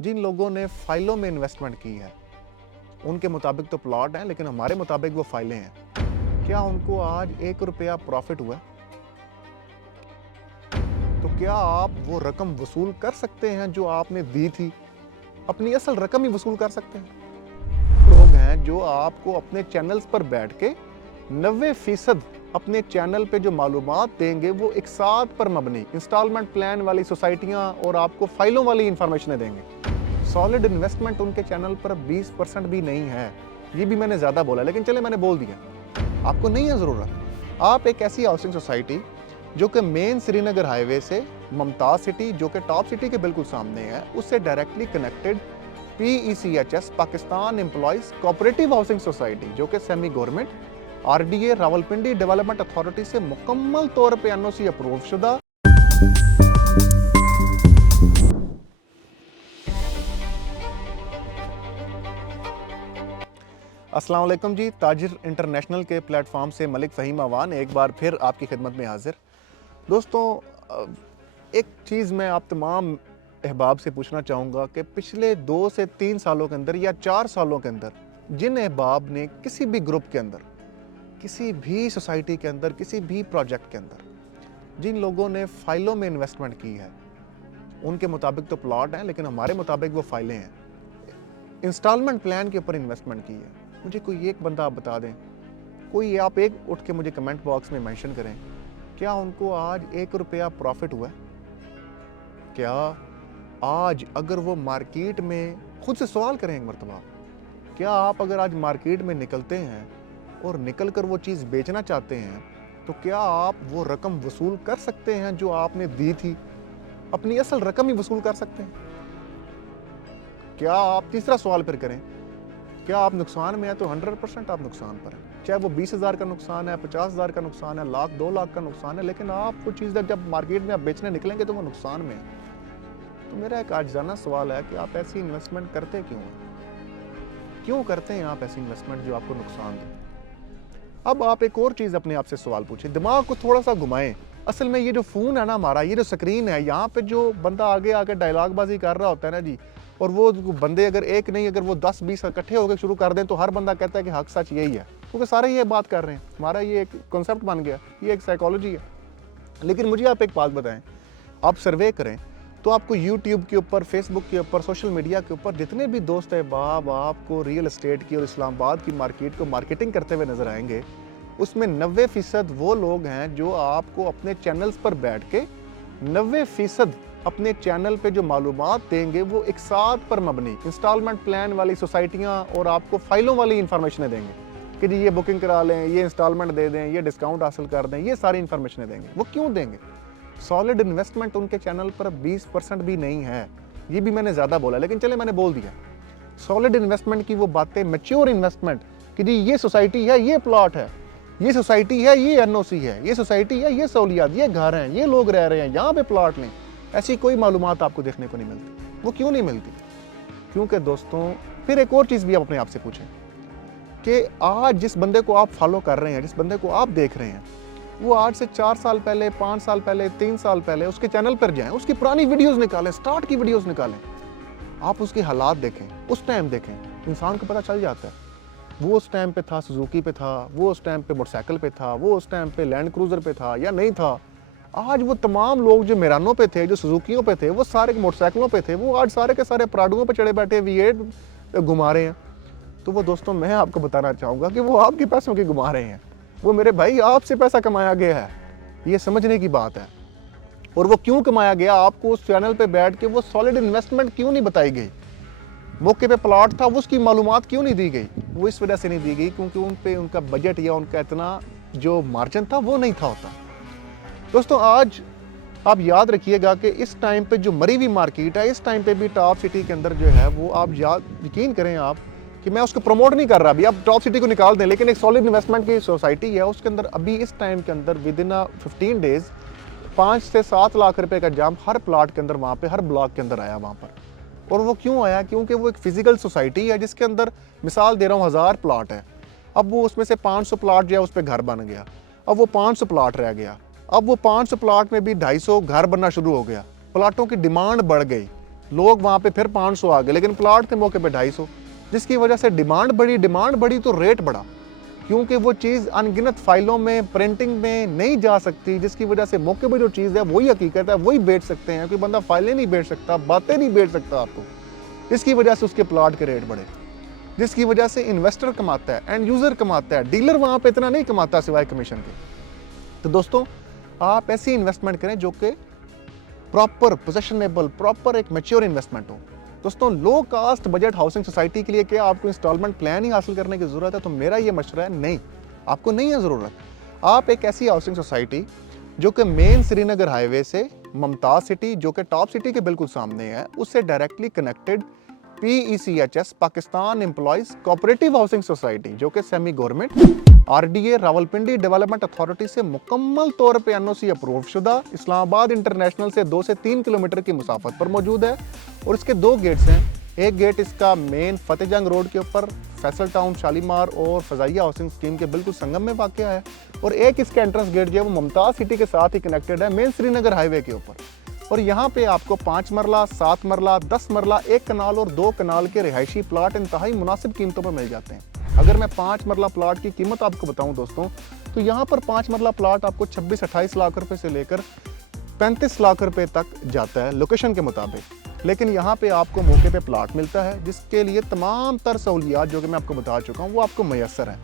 जिन लोगों ने फाइलों में इन्वेस्टमेंट की है उनके मुताबिक तो प्लॉट हैं, लेकिन हमारे मुताबिक वो फाइलें हैं। क्या उनको आज 1 रुपया प्रॉफिट हुआ? तो क्या आप वो रकम वसूल कर सकते हैं जो आपने दी थी? अपनी असल रकम ही वसूल कर सकते हैं। लोग हैं जो आपको अपने चैनल्स पर बैठ के 90% अपने चैनल पे जो मालूमात देंगे वो एक साथ पर मबनी इंस्टॉलमेंट प्लान वाली सोसाइटियां और आपको फाइलों वाली इंफॉर्मेशन देंगे। सॉलिड इन्वेस्टमेंट उनके चैनल पर 20% भी नहीं है। ये भी मैंने ज्यादा बोला, लेकिन चले मैंने बोल दिया। आपको नहीं है जरूरत। आप एक ऐसी हाउसिंग सोसाइटी जो कि मेन श्रीनगर हाईवे से मुमताज सिटी, जो कि टॉप सिटी के बिल्कुल सामने है, उससे directly connected PECHS Pakistan employees cooperative housing society, जो कि semi government RDA Rawalpindi development authority से मुकम्मल तौर पे NOC अप्रूव शुदा अस्सलाम वालेकुम जी। ताजिर इंटरनेशनल के प्लेटफॉर्म से मलिक फ़हीम अवान एक बार फिर आपकी खिदमत में हाजिर। दोस्तों, एक चीज़ मैं आप तमाम अहबाब से पूछना चाहूँगा कि पिछले 2 से 3 सालों के अंदर या 4 सालों के अंदर जिन अहबाब ने किसी भी ग्रुप के अंदर, किसी भी सोसाइटी के अंदर, किसी भी प्रोजेक्ट के अंदर जिन लोगों ने फाइलों में इन्वेस्टमेंट की है उनके मुताबिक तो प्लॉट हैं, लेकिन हमारे मुताबिक वो फाइलें हैं। इंस्टॉलमेंट प्लान के ऊपर इन्वेस्टमेंट की है। मुझे कोई एक बंदा आप बता दें, कोई आप एक उठ के मुझे कमेंट बॉक्स में मेंशन करें, क्या उनको आज 1 रुपया प्रॉफिट हुआ? क्या आज अगर वो मार्केट में, खुद से सवाल करें एक मरतबा, क्या आप अगर आज मार्केट में निकलते हैं और निकल कर वो चीज़ बेचना चाहते हैं तो क्या आप वो रकम वसूल कर सकते हैं जो आपने दी थी? अपनी असल रकम ही वसूल कर सकते हैं? क्या आप, तीसरा सवाल फिर करें, क्या आप नुकसान में है? तो 100% आप नुकसान पर हैं। चाहे वो 20,000 का नुकसान है, 50,000 का नुकसान है, लाख 2 लाख का नुकसान है, लेकिन आप वो चीज़ जब मार्केट में आप बेचने निकलेंगे तो वो नुकसान में है। तो मेरा एक आजिज़ाना सवाल है कि आप ऐसी इन्वेस्टमेंट करते क्यों हैं? क्यों करते हैं आप ऐसी इन्वेस्टमेंट जो आपको नुकसान दे? अब आप एक और चीज़ अपने आप से सवाल पूछें, दिमाग को थोड़ा सा घुमाएं। असल में ये जो फ़ोन है ना हमारा, ये जो स्क्रीन है, यहाँ पे जो बंदा आगे आके डायलॉग बाजी कर रहा होता है ना जी, और वो बंदे अगर एक नहीं, अगर वो 10-20 इकट्ठे होकर शुरू कर दें तो हर बंदा कहता है कि हक सच यही है, क्योंकि सारे ये बात कर रहे हैं। हमारा ये एक कॉन्सेप्ट बन गया, ये एक साइकोलॉजी है। लेकिन मुझे आप एक बात बताएं, आप सर्वे करें तो आपको यूट्यूब के ऊपर, फेसबुक के ऊपर, सोशल मीडिया के ऊपर जितने भी दोस्त अहबाब आपको रियल एस्टेट की और इस्लामाबाद की मार्केट को मार्केटिंग करते हुए नजर आएंगे, उसमें 90% वो लोग हैं जो आपको अपने चैनल्स पर बैठ के 90% अपने चैनल पे जो मालूमात देंगे वो एक साथ पर मबनी इंस्टॉलमेंट प्लान वाली सोसाइटियां और आपको फाइलों वाली इंफॉर्मेशन देंगे कि जी ये बुकिंग करा लें, ये इंस्टॉलमेंट दे दें, ये डिस्काउंट हासिल कर दें, ये सारी इंफॉर्मेशन देंगे। वो क्यों देंगे? सॉलिड इन्वेस्टमेंट उनके चैनल पर 20% भी नहीं है। ये भी मैंने ज़्यादा बोला, लेकिन चले मैंने बोल दिया। सॉलिड इन्वेस्टमेंट की वो बातें, मैच्योर इन्वेस्टमेंट कि जी ये सोसाइटी है, ये प्लॉट है, ये सोसाइटी है, ये NOC है, ये सोसाइटी है, ये सहूलियात, ये घर हैं, ये लोग रह रहे हैं, यहाँ पे प्लॉट लें, ऐसी कोई मालूमात आपको देखने को नहीं मिलती। वो क्यों नहीं मिलती? क्योंकि दोस्तों, फिर एक और चीज़ भी आप अपने आप से पूछें कि आज जिस बंदे को आप फॉलो कर रहे हैं, जिस बंदे को आप देख रहे हैं, वो आज से 4 साल पहले, 5 साल पहले, 3 साल पहले उसके चैनल पर जाएं, उसकी पुरानी वीडियोस निकालें, स्टार्ट की वीडियोस निकालें, आप उसके हालात देखें, उस टाइम देखें, इंसान को पता चल जाता है। वो उस टाइम पे था, सुजुकी पे था, वो उस टाइम पे मोटरसाइकिल पे था, वो उस टाइम पे लैंड क्रूजर पे था या नहीं था। आज वो तमाम लोग जो मेरानों पे थे, जो सुजुकियों पे थे, वो सारे मोटरसाइकिलों पे थे, वो आज सारे के सारे प्राडुओं पे चढ़े बैठे V8 घुमा रहे हैं। तो वो दोस्तों, मैं आपको बताना चाहूँगा कि वो आपके पैसों के घुमा रहे हैं। वो मेरे भाई, आपसे पैसा कमाया गया है, ये समझने की बात है। और वो क्यों कमाया गया, आपको उस चैनल पे बैठ के वो सॉलिड इन्वेस्टमेंट क्यों नहीं बताई गई? मौके पे प्लॉट था, उसकी मालूमात क्यों नहीं दी गई? वो इस वजह से नहीं दी गई क्योंकि उन पे उनका बजट या उनका इतना जो मार्जिन था वो नहीं था होता। दोस्तों, आज आप याद रखिएगा कि इस टाइम पे जो मरी हुई मार्केट है, इस टाइम पे भी टॉप सिटी के अंदर जो है वो, आप यकीन करें आप कि मैं उसको प्रमोट नहीं कर रहा अभी, आप टॉप सिटी को निकाल दें, लेकिन एक सॉलिड इन्वेस्टमेंट की सोसाइटी है, उसके अंदर अभी इस टाइम के अंदर विद इन 15 डेज 5 से 7 लाख रुपए का जाम हर प्लाट के अंदर, वहाँ पे हर ब्लॉक के अंदर आया वहाँ पर। और वो क्यों आया? क्योंकि वो एक फिजिकल सोसाइटी है जिसके अंदर, मिसाल दे रहा हूँ, 1000 प्लाट है। अब वो उसमें से 500 प्लाट जो है उस पर घर बन गया, अब वो 500 प्लाट रह गया, अब वो 500 प्लाट में भी 250 घर बनना शुरू हो गया, प्लाटों की डिमांड बढ़ गई। लोग वहाँ पे फिर 500 आ गए, लेकिन प्लाट थे मौके पे 250, जिसकी वजह से डिमांड बढ़ी तो रेट बढ़ा, क्योंकि वो चीज़ अनगिनत फाइलों में, प्रिंटिंग में नहीं जा सकती, जिसकी वजह से मौके पर जो चीज़ है वही हकीकत है, वही बेच सकते हैं। कोई बंदा फाइलें नहीं बेच सकता, बातें नहीं बेच सकता आपको, इसकी वजह से उसके प्लाट के रेट बढ़े, जिसकी वजह से इन्वेस्टर कमाता है, एंड यूज़र कमाता है, डीलर वहाँ पे इतना नहीं कमाता सिवाय कमीशन के। तो दोस्तों, आप ऐसी इन्वेस्टमेंट करें जो कि प्रॉपर पोजेशनेबल, प्रॉपर एक मैच्योर इन्वेस्टमेंट हो। दोस्तों, लो कास्ट बजट हाउसिंग सोसाइटी के लिए क्या आपको इंस्टॉलमेंट प्लान ही हासिल करने की ज़रूरत है? तो मेरा ये मशवरा है, नहीं, आपको नहीं है ज़रूरत। आप एक ऐसी हाउसिंग सोसाइटी जो कि मेन श्रीनगर हाईवे से मुमताज़ सिटी, जो कि टॉप सिटी के बिल्कुल सामने है, उससे directly connected PECHS, Pakistan employees cooperative housing society, जो कि semi government RDA Rawalpindi development authority से मुकम्मल तौर पे NOC अप्रूव शुदा, इस्लामाबाद इंटरनेशनल से 2 से 3 किलोमीटर की मुसाफत पर मौजूद है। और इसके 2 गेट्स हैं। एक गेट इसका मेन फतेहजंग रोड के ऊपर फैसल टाउन, शालीमार और फजाइया हाउसिंग स्कीम के बिल्कुल संगम में वाक़या है, और एक इसका एंट्रेंस गेट जो है वो मुमताज़ सिटी के साथ ही कनेक्टेड है मेन श्रीनगर हाईवे के ऊपर। और यहाँ पे आपको 5 मरला, 7 मरला, 10 मरला, 1 कनाल और 2 कनाल के रिहायशी प्लाट इंतहाई मुनासिब कीमतों पर मिल जाते हैं। अगर मैं 5 मरला प्लाट की कीमत आपको बताऊं दोस्तों, तो यहाँ पर 5 मरला प्लाट आपको 26-28 लाख रुपए से लेकर 35 लाख रुपए तक जाता है लोकेशन के मुताबिक। लेकिन यहाँ पे आपको मौके पे प्लाट मिलता है, जिसके लिए तमाम तर सहूलियात जो कि मैं आपको बता चुका हूँ वो आपको मैसर है।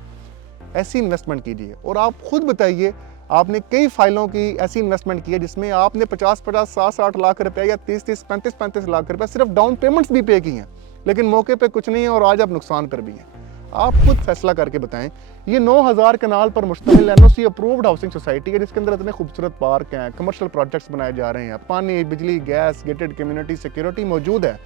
ऐसी इन्वेस्टमेंट कीजिए। और आप खुद बताइए, आपने कई फाइलों की ऐसी इन्वेस्टमेंट की है जिसमें आपने 50-50, 60-60 लाख रुपए या 30-30, 35-35 लाख रुपए सिर्फ डाउन पेमेंट्स भी पे की हैं, लेकिन मौके पे कुछ नहीं है और आज आप नुकसान पर भी हैं। आप खुद फैसला करके बताएं। ये 9000 कनाल पर मुश्तमिल NOC अप्रूव्ड हाउसिंग सोसाइटी है, जिसके अंदर इतने खूबसूरत पार्क हैं, कमर्शियल प्रोजेक्ट्स बनाए जा रहे हैं, पानी, बिजली, गैस, गेटेड कम्युनिटी सिक्योरिटी मौजूद है,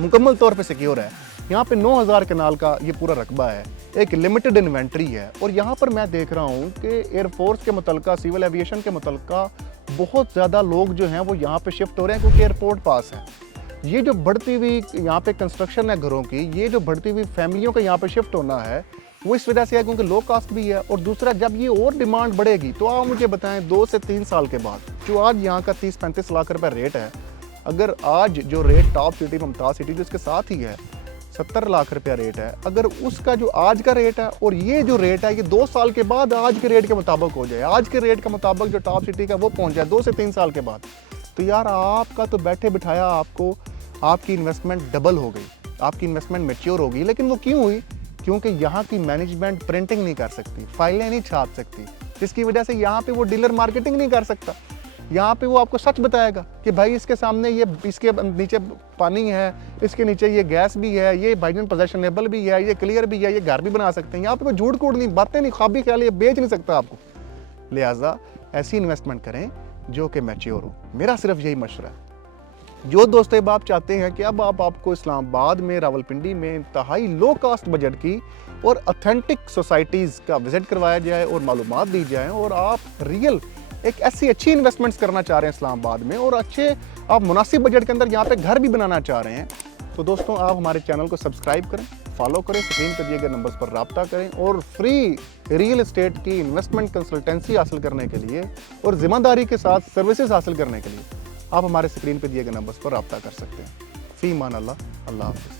मुकम्मल तौर पे सिक्योर है। यहाँ पे 9000 कनाल का ये पूरा रकबा है, एक लिमिटेड इन्वेंट्री है। और यहाँ पर मैं देख रहा हूँ कि एयरफोर्स के मुतलका, सिविल एविएशन के मुतलका बहुत ज़्यादा लोग जो हैं वो यहाँ पे शिफ्ट हो रहे हैं, क्योंकि एयरपोर्ट पास है। ये जो बढ़ती हुई यहाँ पे कंस्ट्रक्शन है घरों की, ये जो बढ़ती हुई फैमिलियों का यहाँ पे शिफ्ट होना है, वो इस वजह से है क्योंकि लो कास्ट भी है। और दूसरा, जब ये और डिमांड बढ़ेगी तो आप मुझे बताएं 2 से 3 साल के बाद, जो आज यहाँ का 30-35 लाख रुपए रेट है, अगर आज जो rate top city Mumtaz city जो इसके साथ ही है 70 लाख रुपया रेट है, अगर उसका जो आज का रेट है और ये जो रेट है ये 2 साल के बाद आज के रेट के मुताबिक हो जाए, आज के रेट का मुताबिक जो टॉप सिटी का वो पहुंच जाए 2 से 3 साल के बाद, तो यार आपका तो बैठे बिठाया आपको आपकी इन्वेस्टमेंट डबल हो गई, आपकी इन्वेस्टमेंट मैच्योर हो गई। लेकिन वो क्यों हुई? क्योंकि यहाँ की मैनेजमेंट प्रिंटिंग नहीं कर सकती, फाइलें नहीं छाप सकती, जिसकी वजह से यहाँ पे वो डीलर मार्केटिंग नहीं कर सकता। यहाँ पे वो आपको सच बताएगा कि भाई इसके सामने ये, इसके नीचे पानी है, इसके नीचे ये गैस भी है, ये भाईजान पोजेशनेबल भी है, ये क्लियर भी है, ये घर भी बना सकते हैं। यहाँ पे कोई झूठ कूट नहीं, बातें नहीं, ख्वाबी ख्याल ये बेच नहीं सकता आपको। लिहाजा ऐसी इन्वेस्टमेंट करें जो कि मैच्योर हो। मेरा सिर्फ यही मशवरा है। जो दोस्त आप चाहते हैं कि अब आपको इस्लामाबाद में, रावलपिंडी में इंतहाई लो कास्ट बजट की और ऑथेंटिक सोसाइटीज़ का विजिट करवाया जाए और मालूमात दी जाए, और आप रियल एक ऐसी अच्छी इन्वेस्टमेंट्स करना चाह रहे हैं इस्लामाबाद में, और अच्छे आप मुनासिब बजट के अंदर यहाँ पे घर भी बनाना चाह रहे हैं, तो दोस्तों आप हमारे चैनल को सब्सक्राइब करें, फॉलो करें, स्क्रीन पर दिए गए नंबर्स पर रब्ता करें, और फ्री रियल एस्टेट की इन्वेस्टमेंट कंसल्टेंसी हासिल करने के लिए और जिम्मेदारी के साथ सर्विसेज हासिल करने के लिए आप हमारे स्क्रीन पर दिए गए नंबर्स पर रब्ता कर सकते हैं। फी मान अल्लाह, अल्लाह हाफ़िज़।